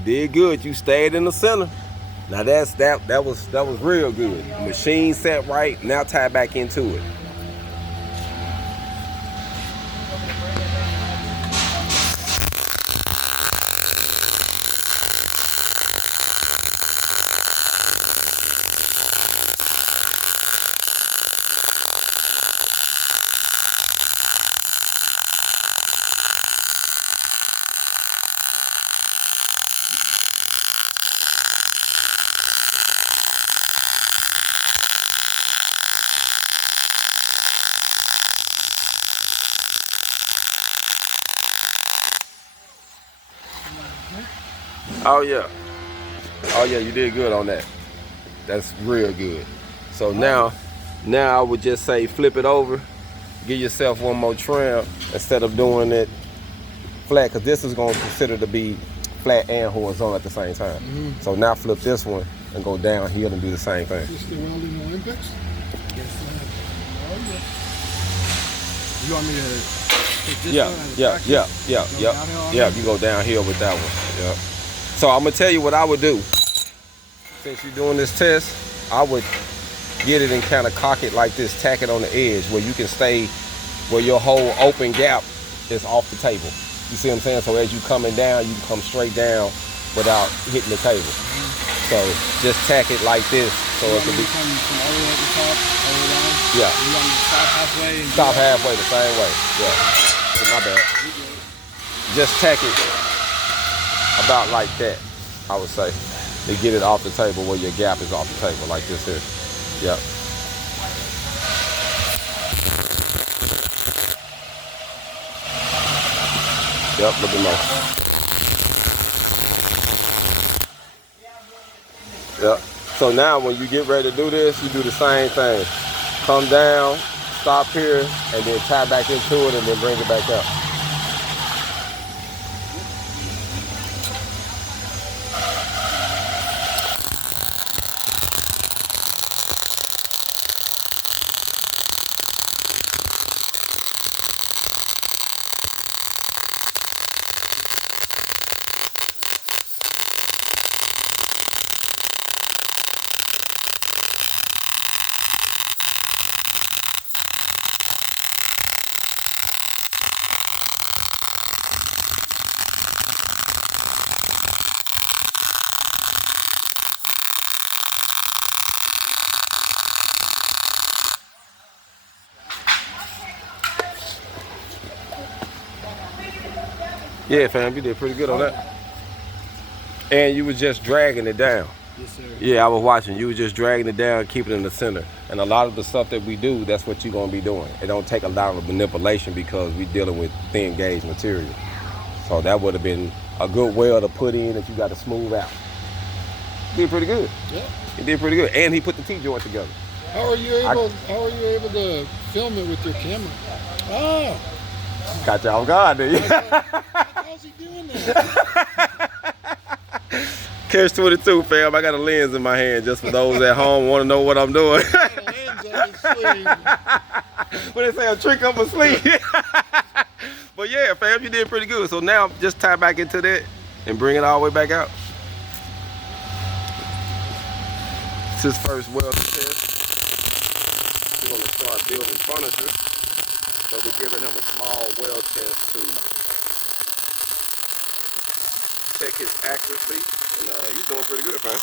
You did good. You stayed in the center. Now that was real good. Machine set right. Now tie back into it. Oh yeah. Oh yeah, you did good on that. That's real good. So now I would just say flip it over, give yourself one more trim instead of doing it flat, because this is going to consider to be flat and horizontal at the same time. So now flip this one and go downhill and do the same thing. Is this the welding Olympics? Yes, sir. Oh, yeah. You want me to take this one and yeah, you go downhill with that one. Yeah. So I'm gonna tell you what I would do. Since you're doing this test, I would get it and kind of cock it like this, tack it on the edge where you can stay, where your whole open gap is off the table. You see what I'm saying? So as you coming down, you can come straight down without hitting the table. So just tack it like this, so it can be. Come from all the way at the top, all the way down? Yeah. You want me to stop halfway? Stop halfway the same way. Yeah. My bad. Just tack it about like that, I would say, to get it off the table where your gap is off the table, like this here. Yep. Yep, a little bit more. Yep. So now when you get ready to do this, you do the same thing. Come down, stop here, and then tie back into it and then bring it back up. Yeah, fam, you did pretty good on that. And you was just dragging it down. Yes, sir. Yeah, I was watching. You was just dragging it down, keeping it in the center. And a lot of the stuff that we do, that's what you're gonna be doing. It don't take a lot of manipulation because we're dealing with thin gauge material. So that would have been a good weld to put in that you got to smooth out. You did pretty good. Yeah. He did pretty good. And he put the T-joint together. How are you able to film it with your camera? Oh. Got you off guard, didn't you? How's he doing that? Catch 22, fam. I got a lens in my hand just for those at home want to know what I'm doing. Got a lens on his sleeve. When they say a trick up my sleeve. But yeah, fam, you did pretty good. So now just tie back into that and bring it all the way back out. It's his first welding test. We're going to start building furniture. So we're giving him a small weld test to check his accuracy. And he's doing pretty good, man.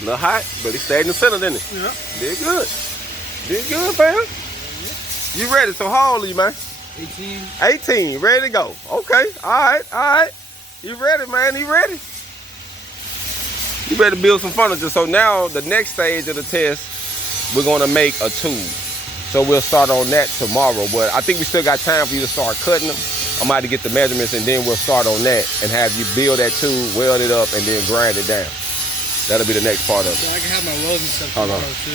A little hot, but he stayed in the center, didn't he? Yeah. Did good. Did good, fam. You ready? So how old are you, man? 18. 18. Ready to go. Okay. All right. You ready, man? You ready? You better build some furniture. So now the next stage of the test, we're going to make a tube. So we'll start on that tomorrow. But I think we still got time for you to start cutting them. I'm about to get the measurements and then we'll start on that and have you build that tube, weld it up, and then grind it down. That'll be the next part of it. So I can have my welding stuff Hold on. tomorrow too.